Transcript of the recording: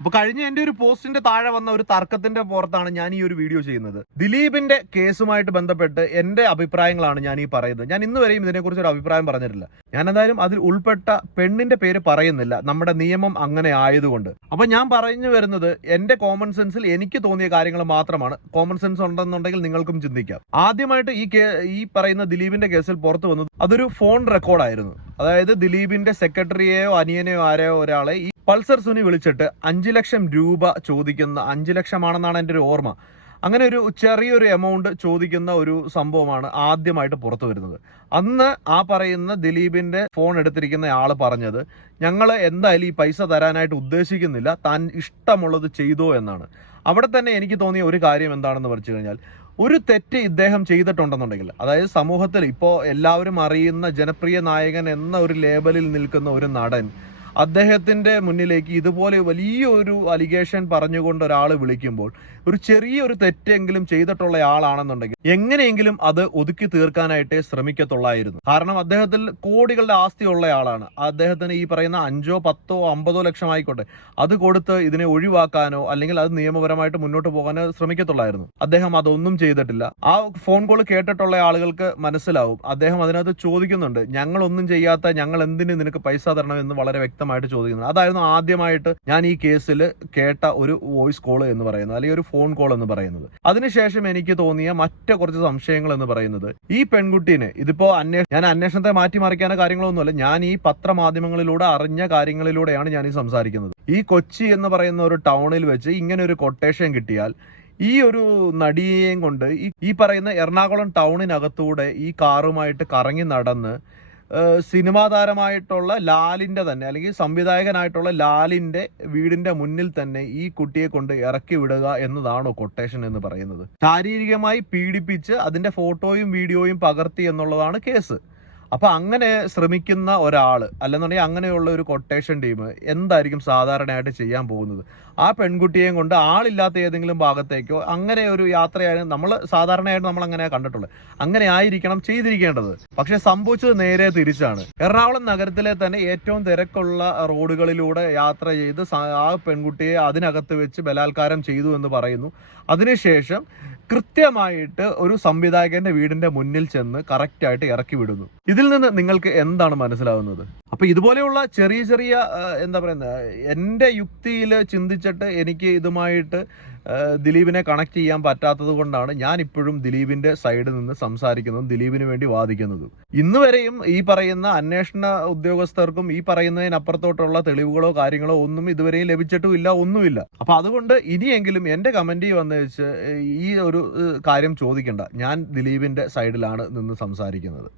അപ്പൊ കഴിഞ്ഞ എന്റെ ഒരു പോസ്റ്റിന്റെ താഴെ വന്ന ഒരു തർക്കത്തിന്റെ പുറത്താണ് ഞാൻ ഈ ഒരു വീഡിയോ ചെയ്യുന്നത്. ദിലീപിന്റെ കേസുമായിട്ട് ബന്ധപ്പെട്ട് എന്റെ അഭിപ്രായങ്ങളാണ് ഞാൻ ഈ പറയുന്നത്. ഞാൻ ഇന്ന് വരെയും ഇതിനെക്കുറിച്ച് ഒരു അഭിപ്രായം പറഞ്ഞിട്ടില്ല. ഞാൻ എന്തായാലും അതിൽ ഉൾപ്പെട്ട പെണ്ണിന്റെ പേര് പറയുന്നില്ല. നമ്മുടെ നിയമം അങ്ങനെ ആയതുകൊണ്ട്. അപ്പൊ ഞാൻ പറഞ്ഞു വരുന്നത് എന്റെ കോമൺ സെൻസിൽ എനിക്ക് തോന്നിയ കാര്യങ്ങൾ മാത്രമാണ്. കോമൺ സെൻസ് ഉണ്ടെന്നുണ്ടെങ്കിൽ നിങ്ങൾക്കും ചിന്തിക്കാം. ആദ്യമായിട്ട് ഈ ഈ പറയുന്ന ദിലീപിന്റെ കേസിൽ പുറത്തു വന്നത് അതൊരു ഫോൺ റെക്കോർഡായിരുന്നു അതായത് ദിലീപിന്റെ സെക്രട്ടറിയെയോ അനിയനെയോ ആരെയോ ഒരാളെ ഈ പൾസർ സുനി വിളിച്ചിട്ട് അഞ്ച് ലക്ഷം രൂപ ചോദിക്കുന്ന അഞ്ച് ലക്ഷമാണെന്നാണ് എന്റെ ഒരു ഓർമ്മ. അങ്ങനെ ഒരു ചെറിയൊരു എമൗണ്ട് ചോദിക്കുന്ന ഒരു സംഭവമാണ് ആദ്യമായിട്ട് പുറത്തു വരുന്നത്. അന്ന് ആ പറയുന്ന ദിലീപിന്റെ ഫോൺ എടുത്തിരിക്കുന്ന ആൾ പറഞ്ഞത് ഞങ്ങൾ എന്തായാലും ഈ പൈസ തരാനായിട്ട് ഉദ്ദേശിക്കുന്നില്ല താൻ ഇഷ്ടമുള്ളത് ചെയ്തോ എന്നാണ്. അവിടെ തന്നെ എനിക്ക് തോന്നിയ ഒരു കാര്യം എന്താണെന്ന് പറഞ്ഞു കഴിഞ്ഞാൽ ഒരു തെറ്റ് ഇദ്ദേഹം ചെയ്തിട്ടുണ്ടെന്നുണ്ടെങ്കിൽ അതായത് സമൂഹത്തിൽ ഇപ്പോൾ എല്ലാവരും അറിയുന്ന ജനപ്രിയ നായകൻ എന്ന ഒരു ലേബലിൽ നിൽക്കുന്ന ഒരു നടൻ അദ്ദേഹത്തിന്റെ മുന്നിലേക്ക് ഇതുപോലെ വലിയൊരു അലിഗേഷൻ പറഞ്ഞുകൊണ്ട് ഒരാൾ വിളിക്കുമ്പോൾ ഒരു ചെറിയൊരു തെറ്റെങ്കിലും ചെയ്തിട്ടുള്ള ആളാണെന്നുണ്ടെങ്കിൽ എങ്ങനെയെങ്കിലും അത് ഒതുക്കി തീർക്കാനായിട്ടേ ശ്രമിക്കത്തുള്ളായിരുന്നു. കാരണം അദ്ദേഹത്തിൽ കോടികളുടെ ആസ്തി ഉള്ള ആളാണ്. അദ്ദേഹത്തിന് ഈ പറയുന്ന അഞ്ചോ പത്തോ അമ്പതോ ലക്ഷം ആയിക്കോട്ടെ അത് കൊടുത്ത് ഇതിനെ ഒഴിവാക്കാനോ അല്ലെങ്കിൽ അത് നിയമപരമായിട്ട് മുന്നോട്ട് പോകാനോ ശ്രമിക്കത്തുള്ളായിരുന്നു. അദ്ദേഹം അതൊന്നും ചെയ്തിട്ടില്ല. ആ ഫോൺ കോൾ കേട്ടിട്ടുള്ള ആളുകൾക്ക് മനസ്സിലാവും. അദ്ദേഹം അതിനകത്ത് ചോദിക്കുന്നുണ്ട് ഞങ്ങൾ ഒന്നും ചെയ്യാത്ത ഞങ്ങൾ എന്തിന് നിനക്ക് പൈസ തരണം? എന്ന് വളരെ വ്യക്തമായിട്ട് ചോദിക്കുന്നത്. അതായിരുന്നു ആദ്യമായിട്ട് ഞാൻ ഈ കേസിൽ കേട്ട ഒരു വോയിസ് കോൾ എന്ന് പറയുന്നത് അല്ലെങ്കിൽ ഒരു ഫോൺ കോൾ എന്ന് പറയുന്നത്. അതിനുശേഷം എനിക്ക് തോന്നിയ മറ്റു കുറച്ച് സംശയങ്ങൾ എന്ന് പറയുന്നത് ഈ പെൺകുട്ടീനെ ഇതിപ്പോ അന്വേഷണം ഞാൻ അന്വേഷണത്തെ മാറ്റിമറിക്കാനോ കാര്യങ്ങളൊന്നുമല്ല ഞാൻ ഈ പത്രമാധ്യമങ്ങളിലൂടെ അറിഞ്ഞ കാര്യങ്ങളിലൂടെയാണ് ഞാൻ ഈ സംസാരിക്കുന്നത്. ഈ കൊച്ചി എന്ന് പറയുന്ന ഒരു ടൗണിൽ വെച്ച് ഇങ്ങനെ ഒരു കൊട്ടേഷൻ കിട്ടിയാൽ ഈ ഒരു നടിയെയും കൊണ്ട് ഈ പറയുന്ന എറണാകുളം ടൗണിനകത്തൂടെ ഈ കാറുമായിട്ട് കറങ്ങി നടന്ന് സിനിമാ താരമായിട്ടുള്ള ലാലിന്റെ തന്നെ അല്ലെങ്കിൽ സംവിധായകനായിട്ടുള്ള ലാലിന്റെ വീടിന്റെ മുന്നിൽ തന്നെ ഈ കുട്ടിയെ കൊണ്ട് ഇറക്കി വിടുക എന്നതാണോ കൊട്ടേഷൻ എന്ന് പറയുന്നത്. ശാരീരികമായി പീഡിപ്പിച്ച് അതിന്റെ ഫോട്ടോയും വീഡിയോയും പകർത്തി എന്നുള്ളതാണ് കേസ് അപ്പൊ അങ്ങനെ ശ്രമിക്കുന്ന ഒരാൾ അല്ലെന്നുണ്ടെങ്കിൽ അങ്ങനെയുള്ള ഒരു കൊട്ടേഷൻ ടീം എന്തായിരിക്കും സാധാരണയായിട്ട് ചെയ്യാൻ പോകുന്നത്? ആ പെൺകുട്ടിയെയും കൊണ്ട് ആളില്ലാത്ത ഏതെങ്കിലും ഭാഗത്തേക്കോ അങ്ങനെ ഒരു യാത്രയായി നമ്മൾ സാധാരണയായിട്ട് നമ്മൾ അങ്ങനെ കണ്ടിട്ടുള്ളത്. അങ്ങനെ ആയിരിക്കണം ചെയ്തിരിക്കേണ്ടത്. പക്ഷെ സംഭവിച്ചത് നേരെ തിരിച്ചാണ്. എറണാകുളം നഗരത്തിലെ തന്നെ ഏറ്റവും തിരക്കുള്ള റോഡുകളിലൂടെ യാത്ര ചെയ്ത് ആ പെൺകുട്ടിയെ അതിനകത്ത് വെച്ച് ബലാത്കാരം ചെയ്തു എന്ന് പറയുന്നു. അതിനുശേഷം കൃത്യമായിട്ട് ഒരു സംവിധായകന്റെ വീടിന്റെ മുന്നിൽ ചെന്ന് കറക്റ്റായിട്ട് ഇറക്കി വിടുന്നു. ഇതിൽ നിന്ന് നിങ്ങൾക്ക് എന്താണ് മനസ്സിലാവുന്നത്? അപ്പൊ ഇതുപോലെയുള്ള ചെറിയ ചെറിയ എന്താ പറയുന്നത് എന്റെ യുക്തിയിൽ ചിന്തിച്ചിട്ട് എനിക്ക് ഇതുമായിട്ട് ദിലീപിനെ കണക്ട് ചെയ്യാൻ പറ്റാത്തത് കൊണ്ടാണ് ഞാൻ ഇപ്പോഴും ദിലീപിന്റെ സൈഡിൽ നിന്ന് സംസാരിക്കുന്നതും ദിലീപിന് വേണ്ടി വാദിക്കുന്നതും. ഇന്ന് വരെയും ഈ പറയുന്ന അന്വേഷണ ഉദ്യോഗസ്ഥർക്കും ഈ പറയുന്നതിനപ്പുറത്തോട്ടുള്ള തെളിവുകളോ കാര്യങ്ങളോ ഒന്നും ഇതുവരെയും ലഭിച്ചിട്ടും ഇല്ല ഒന്നുമില്ല. അപ്പൊ അതുകൊണ്ട് ഇനിയെങ്കിലും എന്റെ കമന്റ് വന്ന് വെച്ച് ഈ ഒരു കാര്യം ചോദിക്കണ്ട. ഞാൻ ദിലീപിന്റെ സൈഡിലാണ് നിന്ന് സംസാരിക്കുന്നത്.